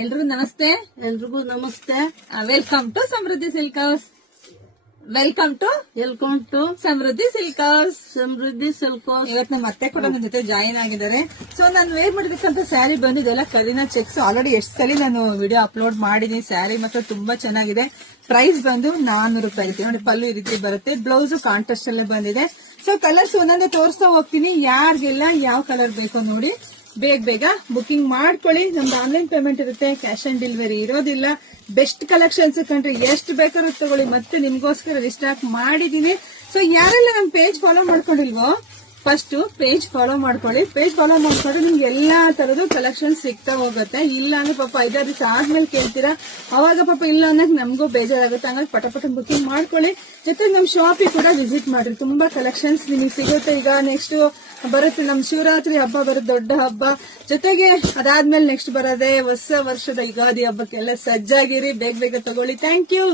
ಎಲ್ರಿಗೂ ನಮಸ್ತೆ. ಎಲ್ರಿಗೂ ನಮಸ್ತೆ. Welcome to Samriddhi silk house. Welcome to Samriddhi silk house. Samriddhi silk house. ಇವತ್ತು ನಮ್ಮ ಅತ್ತೆ ಕೂಡ ನನ್ನ ಜೊತೆ ಜಾಯಿನ್ ಆಗಿದ್ದಾರೆ. ಸೊ ನಾನು ವೇರ್ ಮಾಡಿದಕ್ಕಂತ ಸ್ಯಾರಿ ಬಂದಿದೆಲ್ಲ ಕರೀನಾ ಚೆಕ್ಸ್. ಆಲ್ರೆಡಿ ಎಷ್ಟು ಸಲ ನಾನು ವಿಡಿಯೋ ಅಪ್ಲೋಡ್ ಮಾಡಿದೀನಿ. ಸ್ಯಾರಿ ಮಾತ್ರ ತುಂಬಾ ಚೆನ್ನಾಗಿದೆ. ಪ್ರೈಸ್ ಬಂದು 400 ರೂಪಾಯಿ ಇರುತ್ತೆ ನೋಡಿ. ಪಲ್ಲು ಈ ರೀತಿ ಬರುತ್ತೆ. ಬ್ಲೌಸ್ ಕಾಂಟ್ರಾಸ್ಟ್ ಅಲ್ಲೇ ಬಂದಿದೆ. ಸೊ ಕಲರ್ಸ್ ಒಂದೊಂದೇ ತೋರಿಸ್ತಾ ಹೋಗ್ತೀನಿ. ಯಾರಿಗೆಲ್ಲ ಯಾವ ಕಲರ್ ಬೇಕೋ ನೋಡಿ ಬೇಗ ಬುಕಿಂಗ್ ಮಾಡ್ಕೊಳ್ಳಿ. ನಮ್ದು ಆನ್ಲೈನ್ ಪೇಮೆಂಟ್ ಇರುತ್ತೆ, ಕ್ಯಾಶ್ ಆನ್ ಡೆಲಿವರಿ ಇರೋದಿಲ್ಲ. ಬೆಸ್ಟ್ ಕಲೆಕ್ಷನ್ಸ್ ಕಂಡ್ರೆ ಎಷ್ಟು ಬೇಕಾದ್ರೂ ತಗೊಳ್ಳಿ. ಮತ್ತೆ ನಿಮ್ಗೋಸ್ಕರ ರಿಸ್ಟಾಕ್ ಮಾಡಿದೀನಿ. ಸೊ ಯಾರೆಲ್ಲ ನಮ್ ಪೇಜ್ ಫಾಲೋ ಮಾಡ್ಕೊಂಡಿಲ್ವೋ ಫಸ್ಟ್ ಪೇಜ್ ಫಾಲೋ ಮಾಡ್ಕೊಳ್ಳಿ. ಪೇಜ್ ಫಾಲೋ ಮಾಡ್ಕೊಂಡ್ರೆ ನಿಮ್ಗೆ ಎಲ್ಲಾ ತರದ್ದು ಕಲೆಕ್ಷನ್ ಸಿಗ್ತಾ ಹೋಗುತ್ತೆ. ಇಲ್ಲ ಅಂದ್ರೆ ಪಾಪ 5 ದಿವಸ ಆದ್ಮೇಲೆ ಕೇಳ್ತೀರಾ, ಅವಾಗ ಪಾಪ ಇಲ್ಲ ಅನ್ನಕ್ ನಮಗೂ ಬೇಜಾರಾಗುತ್ತೆ. ಹಂಗಾಗಿ ಪಟ ಬುಕಿಂಗ್ ಮಾಡ್ಕೊಳ್ಳಿ. ಜೊತೆಗೆ ನಮ್ ಶಾಪಿಗೆ ಕೂಡ ವಿಸಿಟ್ ಮಾಡ್ರಿ. ತುಂಬಾ ಕಲೆಕ್ಷನ್ಸ್ ನಿಮಗೆ ಸಿಗುತ್ತೆ. ಈಗ ನೆಕ್ಸ್ಟ್ ಬರುತ್ತೆ ನಮ್ ಶಿವರಾತ್ರಿ ಹಬ್ಬ ಬರುತ್ತೆ, ದೊಡ್ಡ ಹಬ್ಬ. ಜೊತೆಗೆ ಅದಾದ್ಮೇಲೆ ನೆಕ್ಸ್ಟ್ ಬರೋದೇ ಹೊಸ ವರ್ಷದ ಯುಗಾದಿ ಹಬ್ಬಕ್ಕೆಲ್ಲ ಸಜ್ಜಾಗಿರಿ. ಬೇಗ ತಗೊಳ್ಳಿ. Thank you.